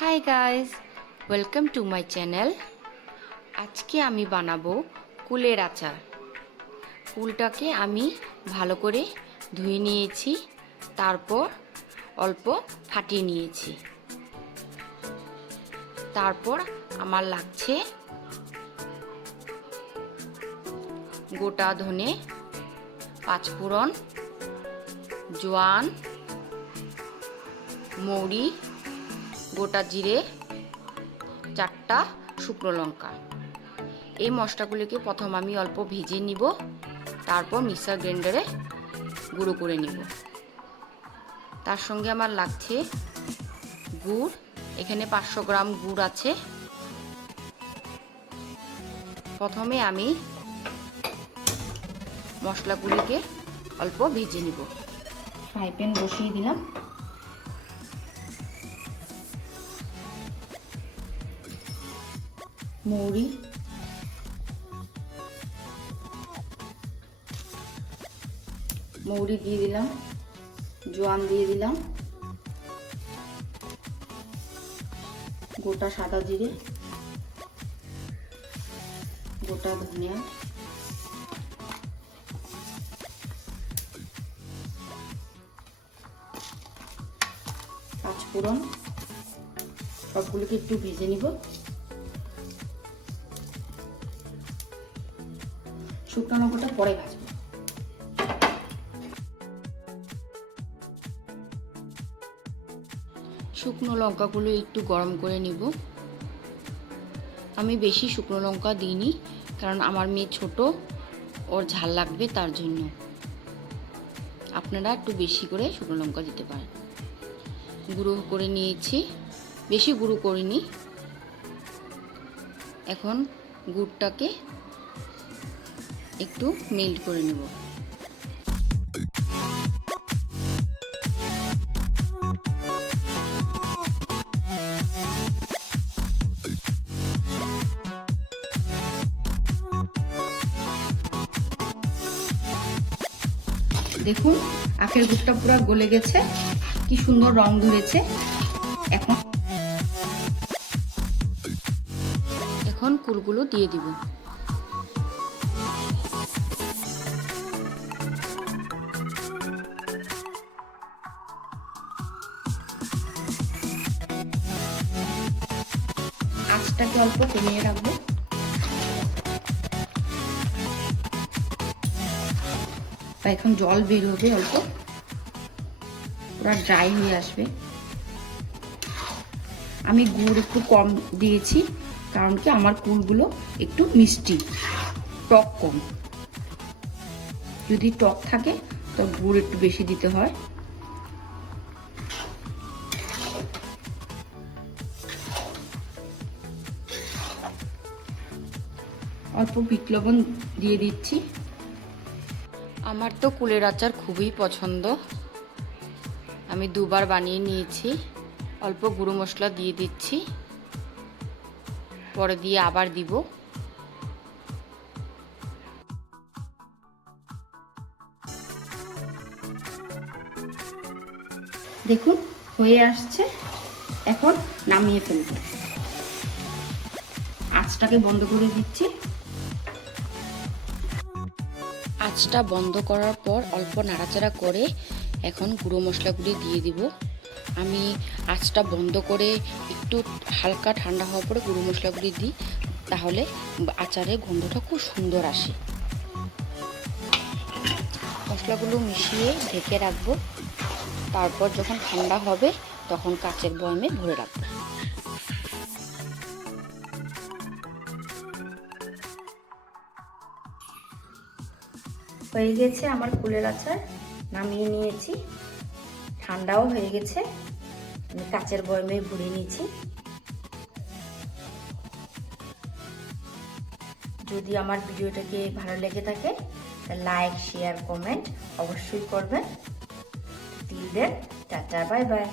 Hi guys, welcome to my channel. আজকে আমি বানাবো কুলের আচার। কুলটাকে আমি ভালো করে ধুয়ে নিয়েছি, তারপর অল্প ফাটিয়ে নিয়েছি। তারপর আমার লাগছে গোটা ধনে, পাঁচফোড়ন, জোয়ান, মৌরি, গোটা জিরে, 4টা শুকনো লঙ্কা। এই মশলাগুলিকে প্রথম আমি অল্প ভেজে নিব, তারপর মিক্সার গ্রাইন্ডারে গুঁড়ো করে নিব। তার সঙ্গে আমার লাগছে গুড়, এখানে 500 গ্রাম গুড় আছে। প্রথমে আমি মশলাগুলিকে অল্প ভেজে নিব। ফ্রাই প্যান বসিয়ে দিলাম। মৌরি দিয়ে দিলাম, জোয়ান দিয়ে দিলাম, গোটা সাদা জিরে, গোটা ধনিয়া, পাঁচফোড়ন, সবগুলোকে একটু ভেজে নিব। শুকনো লঙ্কাটা পরে ভাজবো। শুকনো লঙ্কাগুলো একটু গরম করে নিব। আমি বেশি শুকনো লঙ্কা দিইনি, কারণ আমার মেয়ে ছোট, ওর ঝাল লাগবে, তার জন্য। আপনারা একটু বেশি করে শুকনো লঙ্কা দিতে পারেন। গুঁড়ো করে নিয়েছি, বেশি গুঁড়ো করিনি। এখন গুড়টাকে একটু মেল্ট করে নেব। দেখুন, আখের গুড়টা পুরো গলে গেছে, কি সুন্দর রং ধরেছে। এখন কুলগুলো দিয়ে দিব। আঁচটাকে অল্প কমিয়ে রাখবো। এখন জল বের হবে, অল্প পুরো ড্রাই হয়ে আসবে। আমি গুড় একটু কম দিয়েছি, কারণ কি আমার কুলগুলো একটু মিষ্টি, টক কম। যদি টক থাকে তো গুড় একটু বেশি দিতে হয়। অল্প বিট লবণ দিয়ে দিচ্ছি। আমার তো কুলের আচার খুবই পছন্দ, আমি 2বার বানিয়ে নিয়েছি। অল্প গুঁড়ো মশলা দিয়ে দিচ্ছি, পরে দিয়ে আবার দিব। দেখুন হয়ে আসছে, এখন নামিয়ে ফেলব। আঁচটাকে বন্ধ করে দিচ্ছি। আঁচটা বন্ধ করার পর অল্প নাড়াচাড়া করে এখন গুঁড়ো মশলাগুলি দিয়ে দিব। আমি আঁচটা বন্ধ করে একটু হালকা ঠান্ডা হওয়ার পরে গুঁড়ো মশলাগুলি দিই, তাহলে আচারের গন্ধটা খুব সুন্দর আসে। মশলাগুলো মিশিয়ে ঢেকে রাখবো। তারপর যখন ঠান্ডা হবে তখন কাচের বয়ামে ভরে রাখবো। হয়ে গেছে আমার কুলের আচার, নামিয়ে নিয়েছি। ঠান্ডাও হয়ে গেছে, আমি কাচের বয়ামে ভরে নিয়েছি। যদি আমার ভিডিওটাকে ভালো লেগে থাকে, লাইক, শেয়ার, কমেন্ট অবশ্যই করবেন। Till then, tata, bye by.